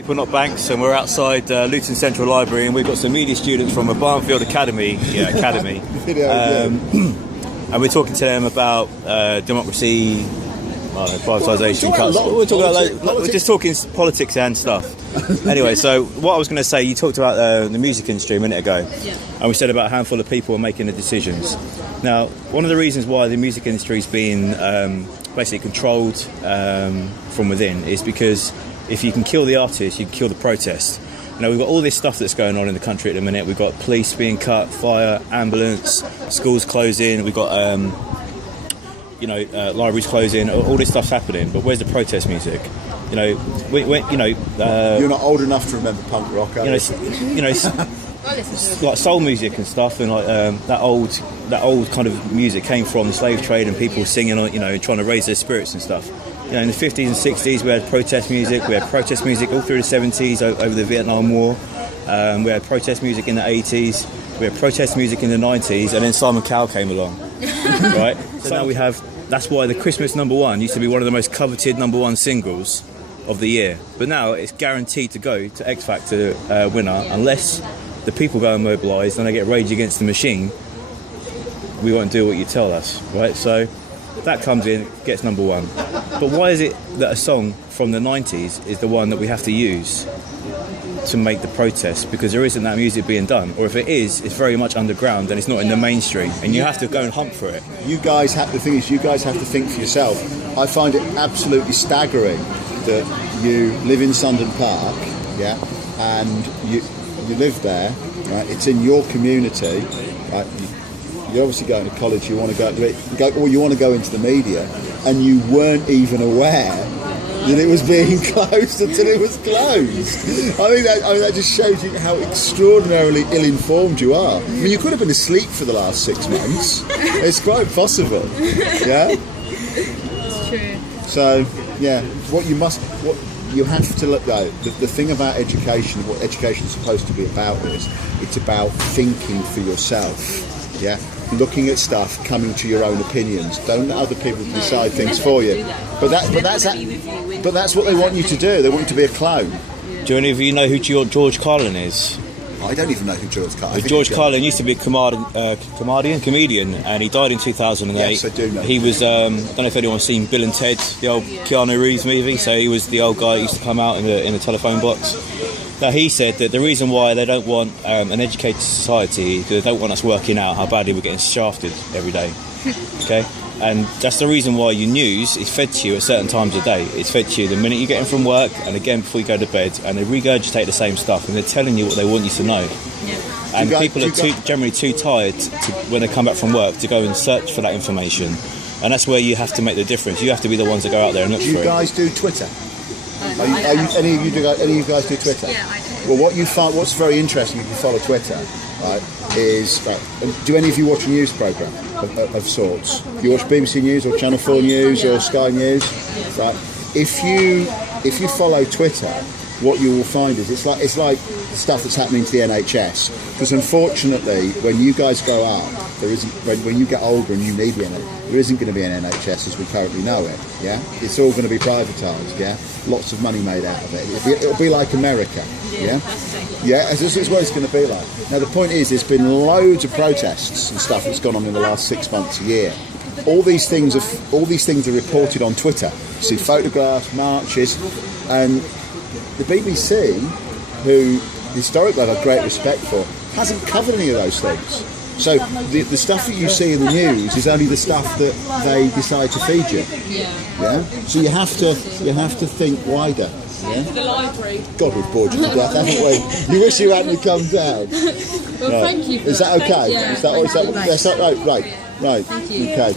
People, not banks, and we're outside Luton Central Library, and we've got some media students from a Barnfield Academy, and we're talking to them about democracy, privatisation, we're just talking politics and stuff. Anyway, so what I was going to say, you talked about the music industry a minute ago, and we said about a handful of people are making the decisions. Now, one of the reasons why the music industry is being basically controlled from within is because if you can kill the artist, you can kill the protest. You know, we've got all this stuff that's going on in the country at the minute. We've got police being cut, fire, ambulance, schools closing. We've got, libraries closing. All this stuff's happening. But where's the protest music? You know, you're not old enough to remember punk rock, are you? Like soul music and stuff, and like that old kind of music came from the slave trade and people singing, trying to raise their spirits and stuff. You know, in the 50s and 60s, we had protest music. We had protest music all through the 70s over the Vietnam War. We had protest music in the 80s. We had protest music in the 90s, and then Simon Cowell came along, right? So now we have. That's why the Christmas #1 used to be one of the most coveted #1 singles of the year. But now it's guaranteed to go to X Factor winner unless the people go and mobilise and they get Rage Against the Machine. We won't do what you tell us, right? So that comes in, gets #1. But why is it that a song from the 90s is the one that we have to use to make the protest? Because there isn't that music being done, or if it is, it's very much underground and it's not in the mainstream, and you have to go and hunt for it. You guys have to think for yourself. I find it absolutely staggering that you live in Sundon Park, and you live there, right? It's in your community, right? You're obviously going to college. You want to or you want to go into the media, and you weren't even aware that it was being closed until it was closed. I mean, that just shows you how extraordinarily ill-informed you are. I mean, you could have been asleep for the last 6 months. It's quite possible. Yeah. That's true. So, what you have to look though. The thing about education, what education is supposed to be about is, it's about thinking for yourself. Yeah, looking at stuff, coming to your own opinions. Don't let other people decide things for you. But that's what they want you to do. They want you to be a clone. Do any of you know who George Carlin is? I don't even know who George Carlin is. George Carlin used to be a comedian, and he died in 2008. Yes, I do know. He was, I don't know if anyone's seen Bill and Ted, the old Keanu Reeves movie. So he was the old guy who used to come out in the telephone box. Now, he said that the reason why they don't want an educated society is they don't want us working out how badly we're getting shafted every day. Okay? And that's the reason why your news is fed to you at certain times of day. It's fed to you the minute you get in from work and again before you go to bed, and they regurgitate the same stuff and they're telling you what they want you to know. Yeah. And people are generally too tired when they come back from work to go and search for that information. And that's where you have to make the difference. You have to be the ones that go out there and look for it. Do you guys do Twitter? Any of you guys do Twitter? Yeah, I do. Well, what's very interesting if you follow Twitter, right, is do any of you watch a news programme of sorts? You watch BBC News or Channel 4 News or Sky News? Right. If you follow Twitter, what you will find is it's like stuff that's happening to the NHS. Because unfortunately, when you guys grow up, there isn't. When you get older and you need the NHS, there isn't going to be an NHS as we currently know it. Yeah, it's all going to be privatised. Yeah, lots of money made out of it. It'll be like America. Yeah, this is what it's going to be like. Now the point is, there's been loads of protests and stuff that's gone on in the last 6 months, a year. All these things are reported on Twitter. You see photographs, marches, and the BBC, who historically I've had great respect for, hasn't covered any of those things. So the stuff that you see in the news is only the stuff that they decide to feed you. Yeah. So you have to think wider. Yeah. The library. God, we've bored you to death, haven't we? You wish you hadn't come down. Well, thank you. Is that okay? Yeah, Is that right? Right. Thank you. Okay.